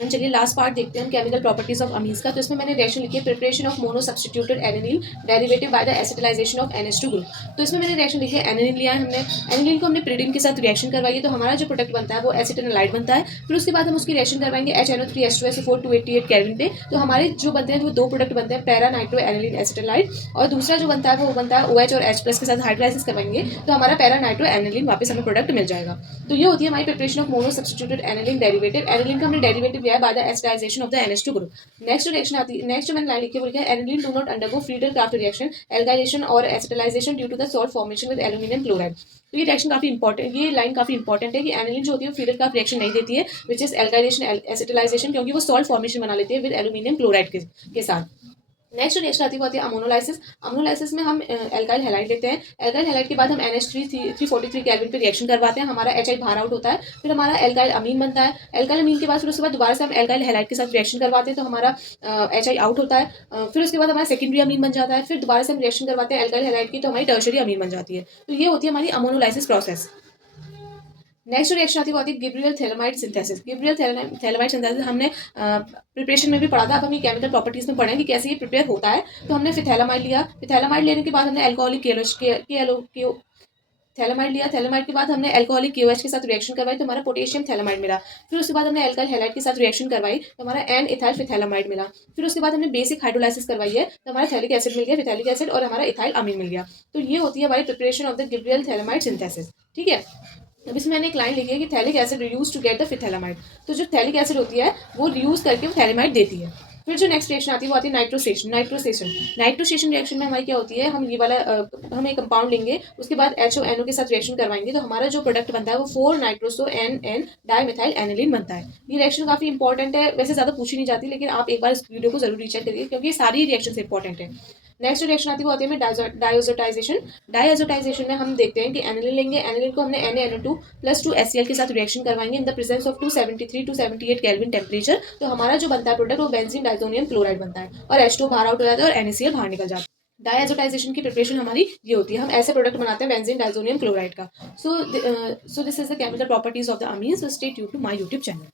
चलिए last part देखते हैं हम केमिकल प्रॉपर्टीज ऑफ अमीन्स का। तो इसमें मैंने रिएक्शन लिखी है preparation of mono substituted aniline derivative by the acetylation of NH2 group. तो इसमें मैंने रिएक्शन लिखी है, एनिलीन लिया है हमने, एनिलीन को हमने प्रिडिन के साथ रिएक्शन करवाई है, तो हमारा जो प्रोडक्ट बनता है वो एसिटिलाइड बनता है। फिर उसके बाद हम उसकी रिएक्शन करवाएंगे HNO3H2SO4 288 केल्विन पे। तो हमारे जो बनते हैं वो दो प्रोडक्ट बनते हैं, पैरा नाइट्रो एनिलीन एसिटिलाइड, और दूसरा जो बनता है वो बनता है OH और H प्लस के साथ हाइड्रोलाइसिस करवाएंगे, तो हमारा पैरा नाइट्रो एनिलीन वापस हमें प्रोडक्ट मिल जाएगा। तो ये होती है हमारी preparation of mono substituted aniline derivative. Aniline का हमने डेरिवेटिव लिया है by the acetylation of the NH2 group. Next reaction आती है, नेक्स्ट मैंने लाइन लिखी है, aniline do not undergo Friedel Crafts reaction alkylation और acetylation due to the salt formation with aluminium chloride. तो ये रिएक्शन काफी इंपॉर्टेंट, ये लाइन काफी इंपॉर्टेंट है कि एनिलीन जो होती है फ्रीडल क्राफ्ट रिएक्शन नहीं देती है विच इज एल्गाइलेशन एसिटाइजेशन, क्योंकि वो सॉल्ट फॉर्मेशन बना लेती है विद एल्यूमिनियम क्लोराइड के साथ। नेक्स्ट रिएक्शन आती है अमोनोलाइसिस। अमोनोलाइसिस में हम एल्काइल हैलाइड लेते हैं, एल्काइल हैलाइड के बाद हम NH3 केल्विन पे रिएक्शन करवाते हैं, हमारा HI बाहर आउट होता है, फिर हमारा एल्काइल अमीन बनता है। एल्काइल अमीन के बाद फिर उसके बाद दोबारा से हम एल्काइल हैलाइड के साथ रिएक्शन करवाते हैं, तो हमारा HI आउट होता है। फिर उसके बाद हमारा सेकेंडरी अमीन बन जाता है, फिर दोबारा से हम रिएक्शन करवाते हैं एल्काइल हैलाइड की, तो हमारी टर्शरी अमीन बन जाती है। तो ये होती है हमारी अमोनोलाइसिस प्रोसेस। नेक्स्ट रिएक्शन आती है गिब्रियल थैलेमाइड सिंथेसिस। गिब्रियल थैलेमाइड सिंथेसिस हमने प्रिपरेशन में भी पढ़ा था, अब हम ये केमिकल प्रॉपर्टीज में पढ़ें कि कैसे ये प्रिपेयर होता है। तो हमने फिथैलामाइड लिया, फिथैलामाइड लेने के बाद हमने एल्कोहलिक थैलेमाइड लिया, थैलेमाइड के बाद हमने एल्कोहलिक KOH के साथ रिएक्शन करवाई, तो हमारा पोटेशियम थैलेमाइड मिला। फिर उसके बाद हमने एल्काइल हैलाइड के साथ रिएक्शन करवाई, तो हमारा एन इथाइल फिथैलामाइड मिला। फिर उसके बाद हमने बेसिक हाइड्रोलाइसिस करवाई है, तो हमारा थैलिक एसिड मिल गया, फिथैलिक एसिड, और हमारा इथाइल अमीन मिल गया। तो ये होती है हमारी preparation of the Gabriel phthalimide synthesis. ठीक है, अब इसमें मैंने एक लाइन लिखी है कि phthalic acid reuse to get the phthalimide. तो जो थैलिक एसिड होती है वो रियूज करके वो थैलेमाइड देती है। फिर जो नेक्स्ट रिएक्शन आती है वो आती है नाइट्रोसेशन। नाइट्रोसेशन रिएक्शन में हमारी क्या होती है, हम ये वाला हम एक कंपाउंड लेंगे, उसके बाद HONO के साथ रिएक्शन करवाएंगे, तो हमारा जो प्रोडक्ट बनता है वो 4 नाइट्रोसो NN डाइमेथाइल एनिलीन बनता है। ये रिएक्शन काफी इंपॉर्टेंट है, वैसे ज्यादा पूछी नहीं जाती, लेकिन आप एक बार इस वीडियो को जरूर रीचेक करिए क्योंकि ये सारी रिएक्शन इंपॉर्टेंट है। नेक्स्ट रिएक्शन आती है वो आती है डायोजोटाइजेशन। डायोजोटाइजेशन में हम देखते हैं कि एनिलीन लेंगे, एनिलीन को हमने NaNO2 + 2 HCl के साथ रिएक्शन करवाएंगे in the presence of 273 to 78 kelvin temperature, तो हमारा जो बनता है प्रोडक्ट वो बेंजीन डाइजोनियम क्लोराइड बनता है, और H2 बाहर आउट हो जाता है और NaCl बाहर निकल जाता है। डायजोटाइजेशन की प्रिपरेशन हमारी ये होती है, हम ऐसे प्रोडक्ट बनाते हैं बेंजीन डाइजोनियम क्लोराइड का। So this is the chemical properties of the amine. So stay tuned to my YouTube channel.